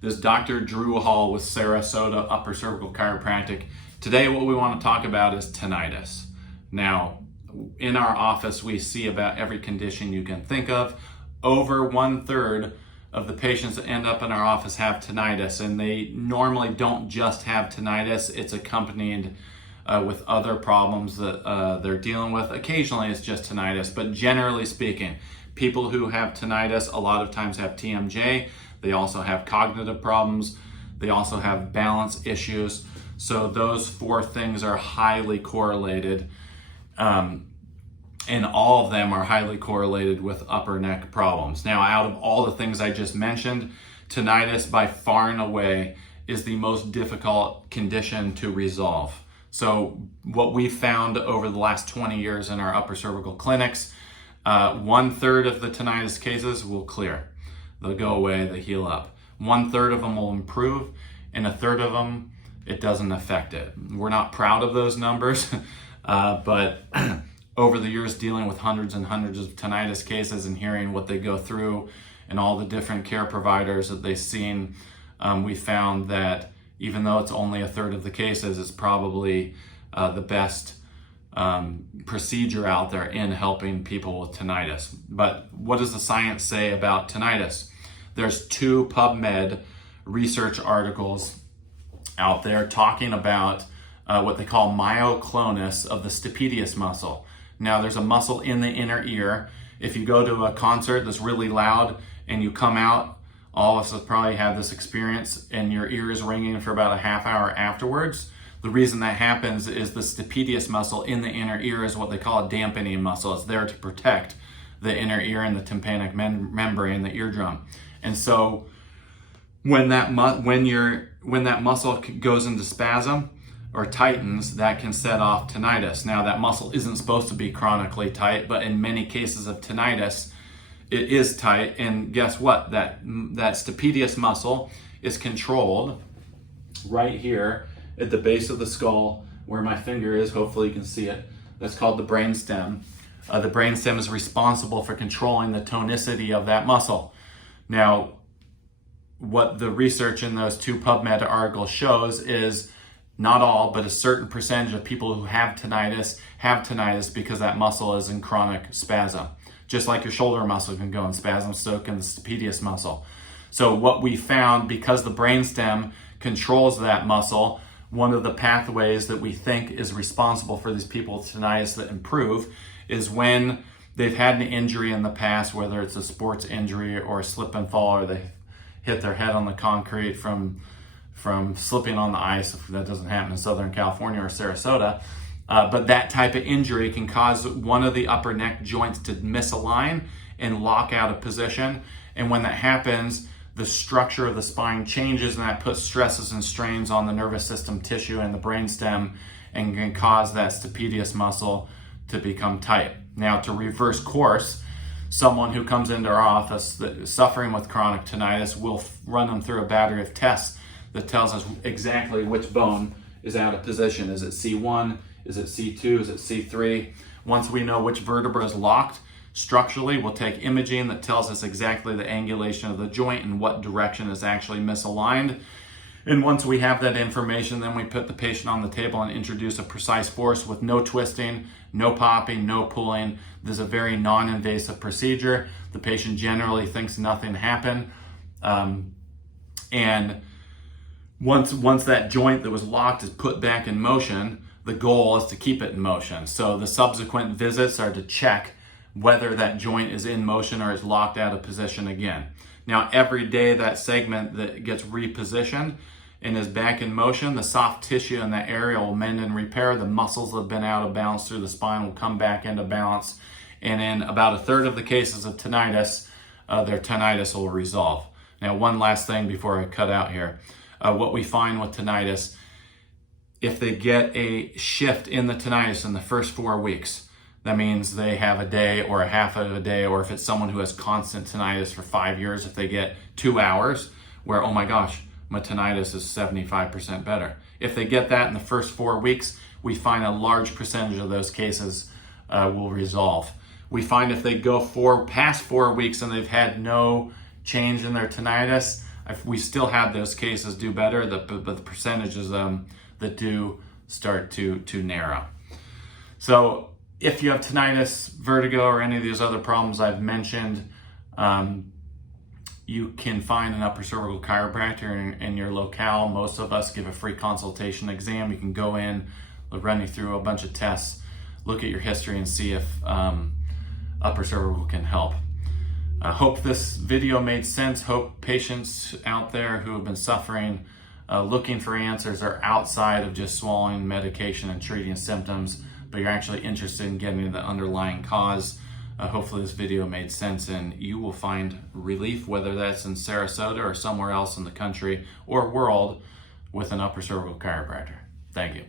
This is Dr. Drew Hall with Sarasota Upper Cervical Chiropractic. Today what we want to talk about is tinnitus. Now, in our office we see about every condition you can think of. Over 1/3 of the patients that end up in our office have tinnitus, and they normally don't just have tinnitus. It's accompanied with other problems that they're dealing with. Occasionally it's just tinnitus, but generally speaking, people who have tinnitus a lot of times have TMJ. They also have cognitive problems. They also have balance issues. So those four things are highly correlated. And all of them are highly correlated with upper neck problems. Now, out of all the things I just mentioned, tinnitus by far and away is the most difficult condition to resolve. So what we've found over the last 20 years in our upper cervical clinics, 1/3 of the tinnitus cases will clear. They'll go away, they heal up. 1/3 of them will improve, and 1/3 of them, it doesn't affect it. We're not proud of those numbers, but over the years dealing with hundreds and hundreds of tinnitus cases and hearing what they go through and all the different care providers that they've seen, we found that even though it's only 1/3 of the cases, it's probably the best procedure out there in helping people with tinnitus. But what does the science say about tinnitus? There's 2 PubMed research articles out there talking about what they call myoclonus of the stapedius muscle. Now, there's a muscle in the inner ear. If you go to a concert that's really loud and you come out, all of us probably have this experience, and your ear is ringing for about a half hour afterwards. The reason that happens is the stapedius muscle in the inner ear is what they call a dampening muscle. It's there to protect the inner ear and the tympanic membrane, the eardrum. And so when that muscle goes into spasm or tightens, that can set off tinnitus. Now, that muscle isn't supposed to be chronically tight, but in many cases of tinnitus, it is tight. And guess what? That stapedius muscle is controlled right here at the base of the skull where my finger is. Hopefully you can see it. That's called the brainstem. The brainstem is responsible for controlling the tonicity of that muscle. Now, what the research in those 2 PubMed articles shows is not all, but a certain percentage of people who have tinnitus because that muscle is in chronic spasm. Just like your shoulder muscle can go in spasm, so can the stapedius muscle. So what we found, because the brainstem controls that muscle, one of the pathways that we think is responsible for these people with tinnitus that improve is when they've had an injury in the past, whether it's a sports injury or a slip and fall, or they hit their head on the concrete from slipping on the ice. If that doesn't happen in Southern California or Sarasota. But that type of injury can cause one of the upper neck joints to misalign and lock out of position. And when that happens, the structure of the spine changes, and that puts stresses and strains on the nervous system tissue and the brainstem, and can cause that stapedius muscle to become tight. Now, to reverse course, someone who comes into our office that is suffering with chronic tinnitus, we'll run them through a battery of tests that tells us exactly which bone is out of position. Is it C1? Is it C2? Is it C3? Once we know which vertebra is locked structurally, we'll take imaging that tells us exactly the angulation of the joint and what direction is actually misaligned. And once we have that information, then we put the patient on the table and introduce a precise force with no twisting, no popping, no pulling. This is a very non-invasive procedure. The patient generally thinks nothing happened. And once that joint that was locked is put back in motion, the goal is to keep it in motion. So the subsequent visits are to check whether that joint is in motion or is locked out of position again. Now, every day that segment that gets repositioned and is back in motion, the soft tissue in that area will mend and repair. The muscles that have been out of balance through the spine will come back into balance. And in about 1/3 of the cases of tinnitus, their tinnitus will resolve. Now, one last thing before I cut out here. What we find with tinnitus, if they get a shift in the tinnitus in the first 4 weeks, that means they have a day or a half of a day, or if it's someone who has constant tinnitus for 5 years, if they get 2 hours where, oh my gosh, my tinnitus is 75% better. If they get that in the first 4 weeks, we find a large percentage of those cases will resolve. We find if they go past 4 weeks and they've had no change in their tinnitus, We still have those cases do better, but the percentages of them that do start to narrow. So if you have tinnitus, vertigo, or any of these other problems I've mentioned, you can find an upper cervical chiropractor in your locale. Most of us give a free consultation exam. You can go in, they'll run you through a bunch of tests, look at your history, and see if upper cervical can help. I hope this video made sense. Hope patients out there who have been suffering, looking for answers, are outside of just swallowing medication and treating symptoms, but you're actually interested in getting the underlying cause. Hopefully this video made sense and you will find relief, whether that's in Sarasota or somewhere else in the country or world, with an upper cervical chiropractor. Thank you.